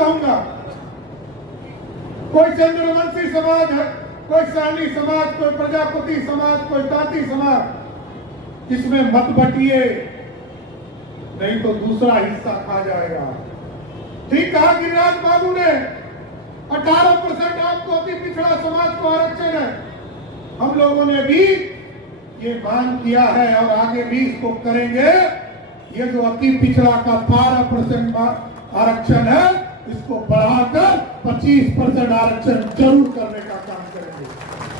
कहूंगा, कोई चंद्रवंशी समाज है, कोई सानी समाज, कोई प्रजापति समाज, कोई ताती समाज, इसमें मत बटिए, नहीं तो दूसरा हिस्सा खा जाएगा। ठीक कहा गिरिराज बाबू ने, 18% आपको अति पिछड़ा समाज को आरक्षण है। हम लोगों ने भी ये मांग किया है और आगे भी इसको करेंगे। ये जो अति पिछड़ा का 12% आरक्षण है, इसको बढ़ाकर 25% आरक्षण जरूर करने का काम करेंगे।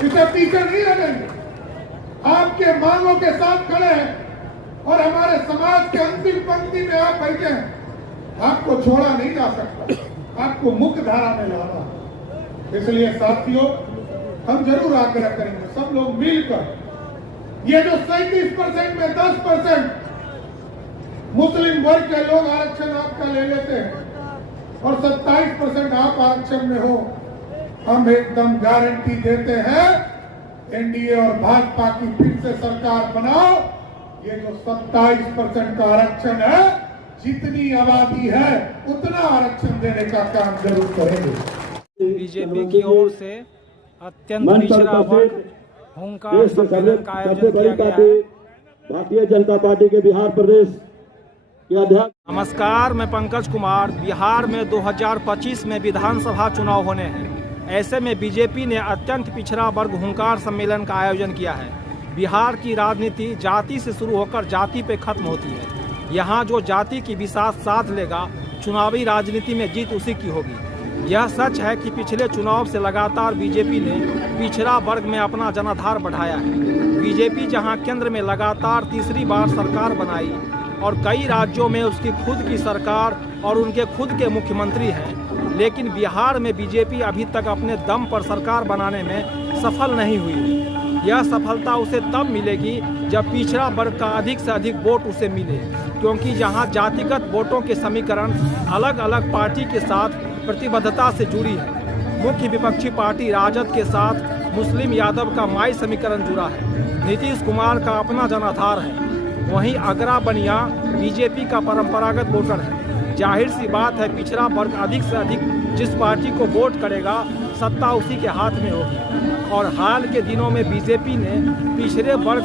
इसे पीछे नहीं हटेंगे, आपके मांगों के साथ खड़े हैं और हमारे समाज के अंतिम पंक्ति में आप बैठे हैं। आपको छोड़ा नहीं जा सकता, आपको मुख्य धारा में लाना। इसलिए साथियों, हम जरूर आग्रह करेंगे, सब लोग मिलकर ये जो 37% में 10% मुस्लिम वर्ग के लोग आरक्षण आपका ले लेते हैं और 27% आप आरक्षण में हो, हम एकदम गारंटी देते हैं, एनडीए और भाजपा की फिर से सरकार बनाओ। ये जो 27% का आरक्षण है, जितनी आबादी है उतना आरक्षण देने का काम जरूर करेंगे। बीजेपी की ओर से अत्यंत पिछड़ा वर्ग हुंकार सम्मेलन का आयोजन किया गया है। भारतीय जनता पार्टी के बिहार प्रदेश के अध्यक्ष। नमस्कार, मैं पंकज कुमार। बिहार में 2025 में विधानसभा चुनाव होने हैं। ऐसे में बीजेपी ने अत्यंत पिछड़ा वर्ग हुंकार सम्मेलन का आयोजन किया है। बिहार की राजनीति जाति से शुरू होकर जाति पे खत्म होती है। यहाँ जो जाति की विश्वास साथ लेगा, चुनावी राजनीति में जीत उसी की होगी। यह सच है कि पिछले चुनाव से लगातार बीजेपी ने पिछड़ा वर्ग में अपना जनाधार बढ़ाया है। बीजेपी जहां केंद्र में लगातार तीसरी बार सरकार बनाई और कई राज्यों में उसकी खुद की सरकार और उनके खुद के मुख्यमंत्री हैं, लेकिन बिहार में बीजेपी अभी तक अपने दम पर सरकार बनाने में सफल नहीं हुई। यह सफलता उसे तब मिलेगी जब पिछड़ा वर्ग का अधिक से अधिक वोट उसे मिले, क्योंकि जहां जातिगत वोटों के समीकरण अलग अलग पार्टी के साथ प्रतिबद्धता से जुड़ी है। मुख्य विपक्षी पार्टी राजद के साथ मुस्लिम यादव का माई समीकरण जुड़ा है। नीतीश कुमार का अपना जनाधार है। वहीं अगरा बनिया बीजेपी का परंपरागत वोटर है। जाहिर सी बात है, पिछड़ा वर्ग अधिक से अधिक जिस पार्टी को वोट करेगा, सत्ता उसी के हाथ में होगी। और हाल के दिनों में बीजेपी ने पिछड़े वर्ग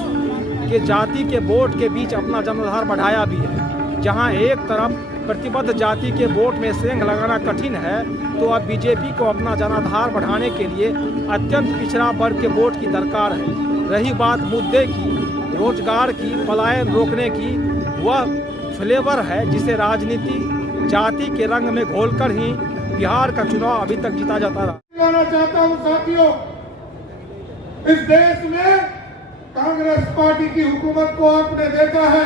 के जाति के वोट के बीच अपना जनाधार बढ़ाया भी है। जहां एक तरफ प्रतिबद्ध जाति के वोट में सेंध लगाना कठिन है, तो अब बीजेपी को अपना जनाधार बढ़ाने के लिए अत्यंत पिछड़ा वर्ग के वोट की दरकार है। रही बात मुद्दे की, रोजगार की, पलायन रोकने की, वह फ्लेवर है जिसे राजनीति जाति के रंग में घोलकर ही बिहार का चुनाव अभी तक जीता जाता रहा। कहना चाहता हूं साथियों, इस देश में कांग्रेस पार्टी की हुकूमत को आपने देखा है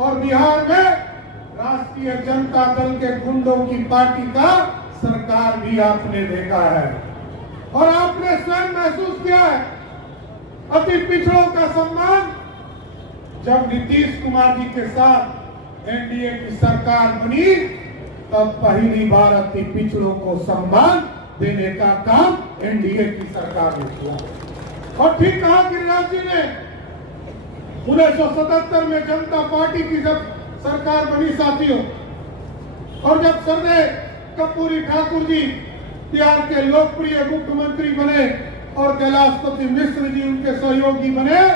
और बिहार में राष्ट्रीय जनता दल के गुंडों की पार्टी का सरकार भी आपने देखा है और आपने स्वयं महसूस किया है। अति पिछड़ों का सम्मान जब नीतीश कुमार जी के साथ एनडीए की सरकार बनी, तब पहली बार अति पिछड़ों को सम्मान देने का काम एनडीए की सरकार ने किया। और ठीक कहा गिरिराज जी ने, 1977 में जनता पार्टी की जब सरकार बनी साथियों, और जब सरदेव कर्पूरी ठाकुर जी बिहार के लोकप्रिय मुख्यमंत्री बने और कैलाशपति मिश्र जी उनके सहयोगी बने,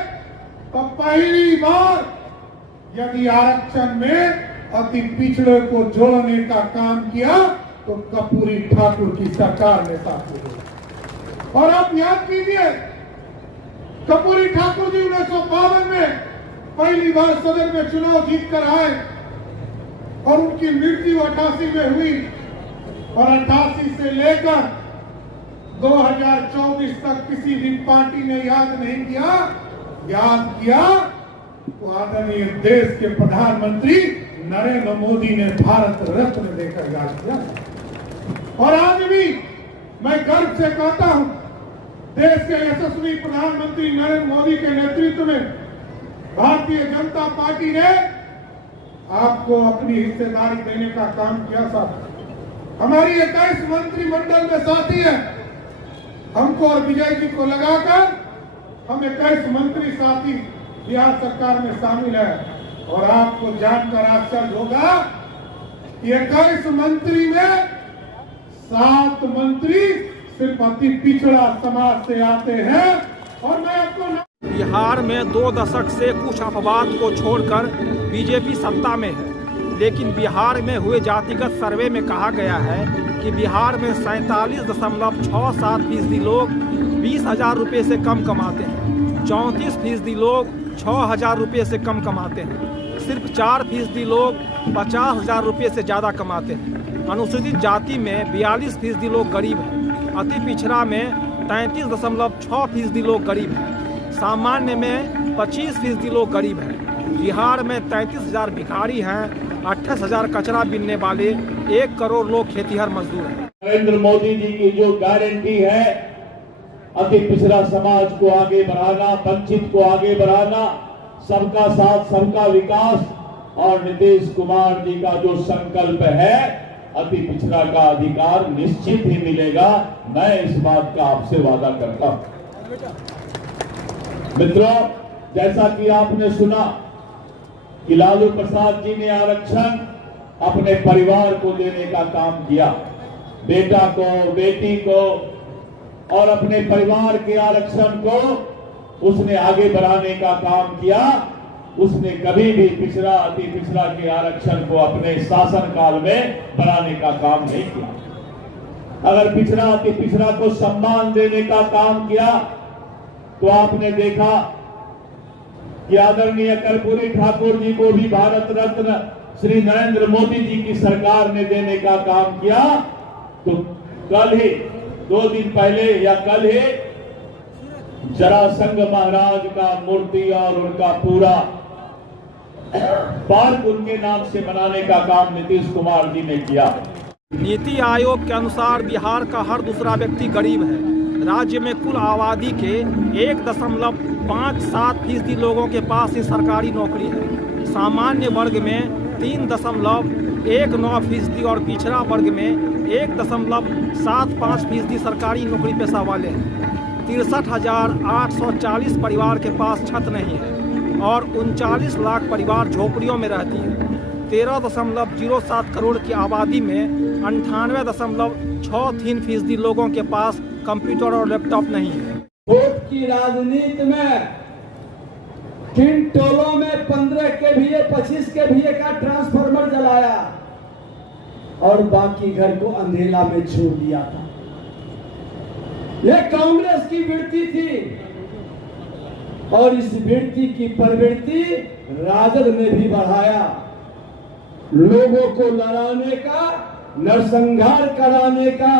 तो पहली बार यदि आरक्षण में अति पिछड़े को जोड़ने का काम किया तो कर्पूरी ठाकुर की सरकार ने साथ दिया। और आप याद कीजिए, कर्पूरी ठाकुर जी 1952 में पहली बार सदन में चुनाव जीतकर आए और उनकी मृत्यु 88 में हुई और 88 से लेकर 2024 तक किसी भी पार्टी ने याद नहीं किया। याद किया तो आदरणीय देश के प्रधानमंत्री नरेंद्र मोदी ने भारत रत्न देकर याद किया। और आज भी मैं गर्व से कहता हूं, देश के यशस्वी प्रधानमंत्री नरेंद्र मोदी के नेतृत्व में भारतीय जनता पार्टी ने आपको अपनी हिस्सेदारी देने का काम किया। साथ हमारी 21 मंत्रिमंडल में साथी है, हमको और विजय जी को लगाकर हम 21 मंत्री साथी बिहार सरकार में शामिल है। और आपको जानकर आश्चर्य होगा, 21 मंत्री में 7 मंत्री सिर्फ अति पिछड़ा समाज से आते हैं। और मैं आपको बिहार में 2 दशक से कुछ अपवाद को छोड़कर बीजेपी सत्ता में है, लेकिन बिहार में हुए जातिगत सर्वे में कहा गया है कि बिहार में 47.67% लोग 20,000 रुपये से कम कमाते हैं, 34% लोग 6,000 रुपये से कम कमाते हैं, सिर्फ 4% लोग 50,000 रुपये से ज़्यादा कमाते हैं। अनुसूचित जाति में 42% लोग गरीब हैं, अति पिछड़ा में 33.6% लोग गरीब हैं, सामान्य में 25% लोग गरीब हैं। बिहार में 33,000 भिखारी हैं, 28,000 कचरा बीनने वाले, 1 करोड़ लोग खेतीहर मजदूर हैं। नरेंद्र मोदी जी की जो गारंटी है, अति पिछड़ा समाज को आगे बढ़ाना, वंचित को आगे बढ़ाना, सबका साथ सबका विकास, और नीतीश कुमार जी का जो संकल्प है, अति पिछड़ा का अधिकार निश्चित ही मिलेगा। मैं इस बात का आपसे वादा करता हूं। मित्रों, जैसा कि आपने सुना कि लालू प्रसाद जी ने आरक्षण अपने परिवार को देने का काम किया, बेटा को, बेटी को, और अपने परिवार के आरक्षण को उसने आगे बढ़ाने का काम किया। उसने कभी भी पिछड़ा, अति पिछड़ा के आरक्षण को अपने शासनकाल में बढ़ाने का काम नहीं किया। अगर पिछड़ा, अति पिछड़ा को सम्मान देने का काम किया तो आपने देखा कि आदरणीय कर्पूरी ठाकुर जी को भी भारत रत्न श्री नरेंद्र मोदी जी की सरकार ने देने का काम किया। तो कल ही, 2 दिन पहले या कल ही, जरासंध महाराज का मूर्ति और उनका पूरा पार्क उनके नाम से बनाने का काम नीतीश कुमार जी ने किया। नीति आयोग के अनुसार बिहार का हर दूसरा व्यक्ति गरीब है। राज्य में कुल आबादी के 1.57% लोगों के पास ही सरकारी नौकरी है। सामान्य वर्ग में 3.19% और पिछड़ा वर्ग में 1.75% सरकारी नौकरी पेशा वाले हैं। 63,840 परिवार के पास छत नहीं है और 39 लाख परिवार झोपड़ियों में रहती है। 13.07 करोड़ की आबादी में 98.63% लोगों के पास कंप्यूटर और लैपटॉप नहीं है। वोट की राजनीति में किन टोलों में 15 केवीए 25 केवीए का ट्रांसफार्मर जलाया और बाकी घर को अंधेला में छोड़ दिया था। यह कांग्रेस की वृत्ति थी और इस वृत्ति की प्रवृत्ति राजद ने भी बढ़ाया। लोगों को लड़ाने का, नरसंहार कराने का,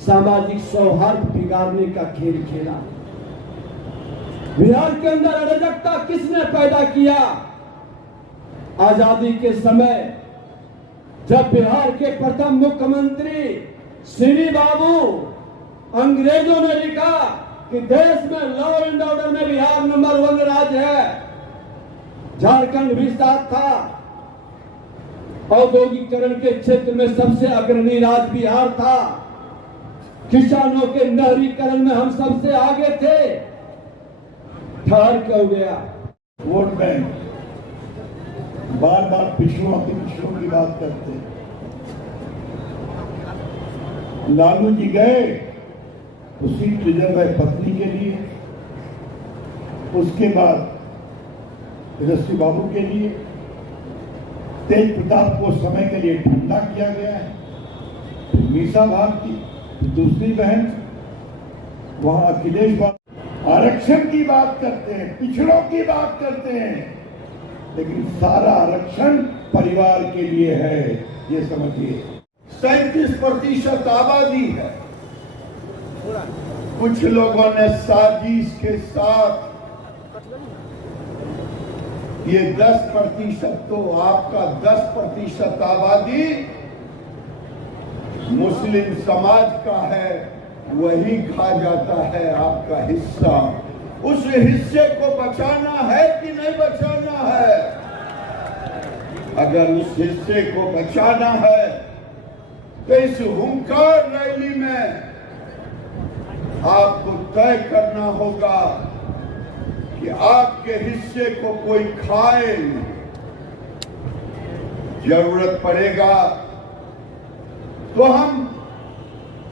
सामाजिक सौहार्द बिगाड़ने का खेल खेला। बिहार के अंदर अराजकता किसने पैदा किया? आजादी के समय जब बिहार के प्रथम मुख्यमंत्री श्री बाबू अंग्रेजों ने लिखा कि देश में लॉ एंड ऑर्डर में बिहार नंबर 1 राज्य है। झारखंड भी साथ था। औद्योगिकरण के क्षेत्र में सबसे अग्रणी राज्य बिहार था। किसानों के नहरीकरण में हम सबसे आगे थे। ठहर क्यों गया? वोट बैंक बार बार पिछड़ों की बात करते हैं। लालू जी गए तो सीट रिजर्व है पत्नी के लिए, उसके बाद रस्सी बाबू के लिए, तेज प्रताप को समय के लिए ठंडा किया गया है। मीसा भारती दूसरी बहन, वहां अखिलेश बाबू आरक्षण की बात करते हैं, पिछड़ों की बात करते हैं, लेकिन सारा आरक्षण परिवार के लिए है, ये समझिए। 37% आबादी है। कुछ लोगों ने साजिश के साथ ये 10%, तो आपका 10% आबादी मुस्लिम समाज का है, वही खा जाता है आपका हिस्सा। उस हिस्से को बचाना है कि नहीं बचाना है? अगर उस हिस्से को बचाना है तो इस हुंकार रैली में आपको तय करना होगा कि आपके हिस्से को कोई खाए नहीं। जरूरत पड़ेगा तो हम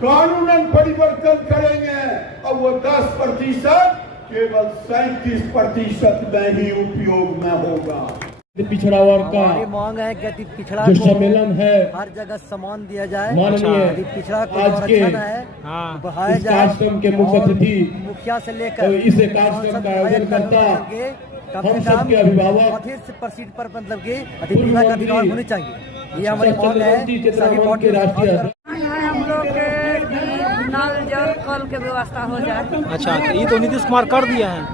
कानूनन परिवर्तन करेंगे और वो 10% केवल 37% में ही उपयोग में होगा। पिछड़ा वर्ग का हमारी मांग है कि पिछड़ा जो को सम्मेलन है हर जगह सम्मान दिया जाए। माननीय यदि पिछड़ा को आज के आरक्षण है हाँ। बढ़ाया इस जाए। कार्यक्रम के मुख्य और अतिथि मुखिया से तो लेकर इस कार्यक्रम का आयोजन करता हम सबके अभिभावक 30% पर मतलब की प्रतिभा का अधिकार होनी चाहिए। ये हमारी मांग है। सभी के राष्ट्रीय हम लोग के नल जल कल के व्यवस्था हो जाए। अच्छा, तो ये तो नीतीश कुमार कर दिए हैं।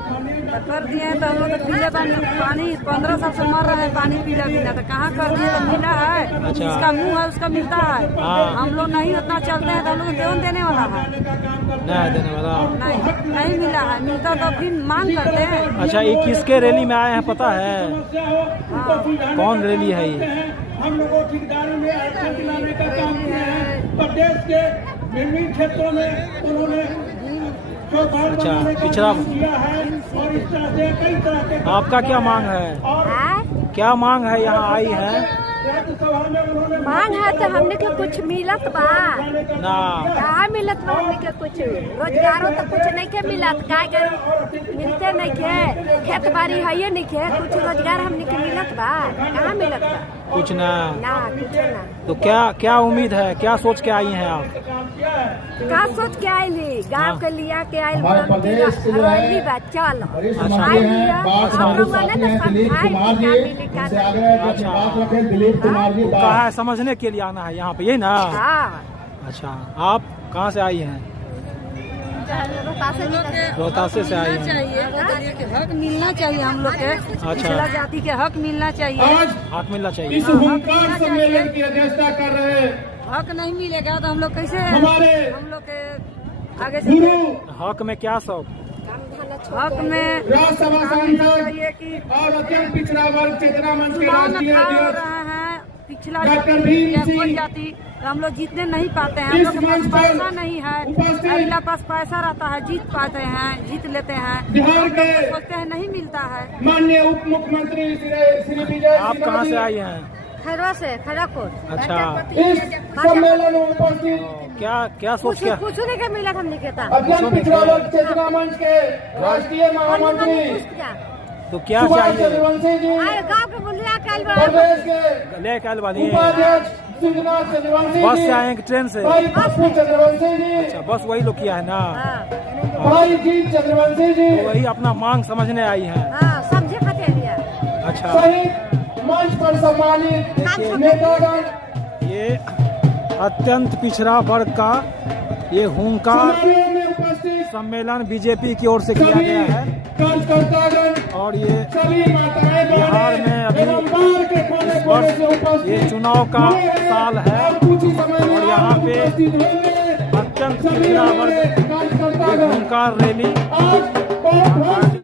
तो कर दिए हैं तो हम लोग तो पीले पानी 15 साल से मर रहे हैं पानी पीला बिना, तो कहाँ कर दिए तो मिला है। अच्छा। जिसका मुंह है उसका मिलता है। हाँ। हम लोग नहीं उतना चलते हैं तो हम लोग को कौन देने वाला है? नहीं देने वाला। नहीं मिला है। मिलता तो फिर मांग करते हैं। अच्छा, ये किसके रैली में आए हैं पता है? कौन रैली है ये? हम लोगों ठेकेदारी में आरक्षण दिलाने का काम किया है। प्रदेश के विभिन्न क्षेत्रों में उन्होंने अच्छा, पिछड़ा किया है और इस तरह से कई तरह के आपका क्या मांग है? क्या मांग है? यहाँ आई है राज्यसभा में उन्होंने मांग है तो हमने के कुछ मिलत बा ना। का मिलत बा हमने के कुछ रोजगारों तो कुछ नहीं के मिलत का मिलते नहीं के खेत बाड़ी है नहीं के कुछ रोजगार हमने के मिलत बा कहाँ मिलत बा कुछ ना। ना कुछ ना। तो क्या उम्मीद है? क्या सोच के आई हैं आप? का सोच के आईली गाँव के लिया के आई हमारे प्रदेश के जो है चल वरिष्ठ मंत्री हैं बात हैं दिलीप कुमार जी उनसे आग्रह है कि बात रखें। दिलीप कुमार जी कहा है समझने के लिए आना है यहाँ पे, यही ना? हाँ अच्छा, आप कहाँ से आई हैं? रोहतास से आई हैं। हक मिलना चाहिए हम लोग के। पिछड़ा जाति के हक मिलना चाहिए। आज हक मिलना चाहिए। इस हुंकार सम्मेलन की अध्यक्षता कर रहे हक नहीं मिलेगा तो हम लोग कैसे हमारे हम लोग के आगे गुरु से हक में क्या सब? हक में राज्यसभा चाहिए सांसद कि और अत्यंत पिछड़ा वर्ग चेतना मंच के चुनाव में राष्ट्रीय खड़ा हो अध्यक्ष रहे हैं। पिछड़ा डॉक्टर जाति भीम या सिंह कोई जाति तो हम लोग जीतने नहीं पाते हैं। हम इस लोग के पास मंच पर पैसा नहीं है। उपस्थित अगला पास पैसा रहता है जीत पाते हैं, जीत लेते हैं। बिहार हम लोग के को सोचते हैं नहीं मिलता है। माननीय उप मुख्यमंत्री श्री विजय आप सिन्हा कहाँ जी से आई हैं? खैरवा से खड़ाकोट। अच्छा, इस सम्मेलन में उपस्थित क्या सोच के? कुछ नहीं के मिलत हमने के ता अत्यंत पिछड़ा वर्ग चेतना मंच के राष्ट्रीय महामंत्री तो क्या सुभाष चाहिए? चंद्रवंशी जी आए गांव के मुलिया कल प्रदेश के ले कल वाली उपाध्यक्ष सिद्धनाथ चंद्रवंशी बस जी से आए ट्रेन से? भाई पप्पू चंद्रवंशी जी अच्छा, बस वही लोग किया है ना? भाई जी चंद्रवंशी जी तो वही अपना मांग समझने आई हैं। हाँ समझे खाते लिया अच्छा, सहित मंच पर सम्मानित नेतागण ये अत्यंत पिछड़ा वर्ग का ये हुंकार समारोह में उपस्थित सम्मेलन बीजेपी की ओर से किया सभी गया है। कार्यकर्तागण और ये सभी माताएं बिहार में अभी एवं बाहर के कोने इस कोने वर्ष से उपस्थित ये चुनाव का हुए हैं साल है और कुछ ही समय में और यहाँ आप पे उपस्थित होंगे। अत्यंत सभी पिछड़ा हमारे वर्ग कार्यकर्तागण हुंकार रैली आज बहुत